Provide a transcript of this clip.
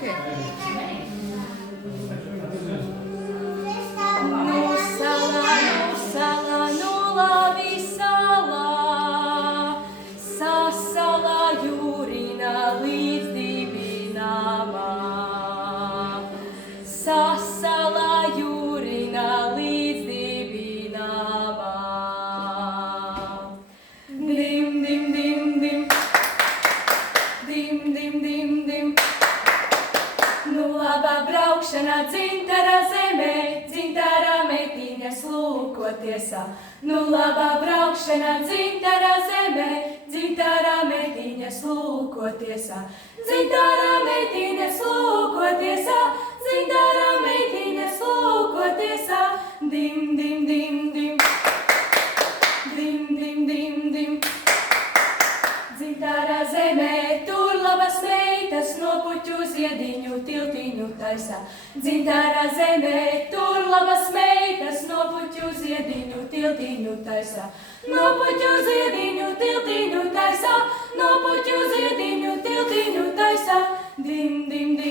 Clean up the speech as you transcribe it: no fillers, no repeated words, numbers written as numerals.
Okay. Sala, nu labi sala, sasala jūrina līdz dibinamā. Sasala jūrina līdz dibinamā. Dim, dim, dim, dim. Dim, dim, dim, dim. Nu laba braukšana dzintara zemē, dzintara meitiņas lūkotiesā. Nu laba braukšana dzintara zemē, dzintara meitiņas lūkotiesā. Dzintara meitiņas lūkotiesā, dzintara meitiņas lūkotiesā. Dim, dim, dim, dim. Dim, dim, dim, dim. Dzintara zemē, tur labas meitas no puķu ziediņu tiltiņu taisa. Dzintara zemē, tur labas meitas no puķu ziediņu tiltiņu taisa. No puķu ziediņu tiltiņu taisa, no puķu ziediņu tiltiņu taisa. Dim, dim, dim.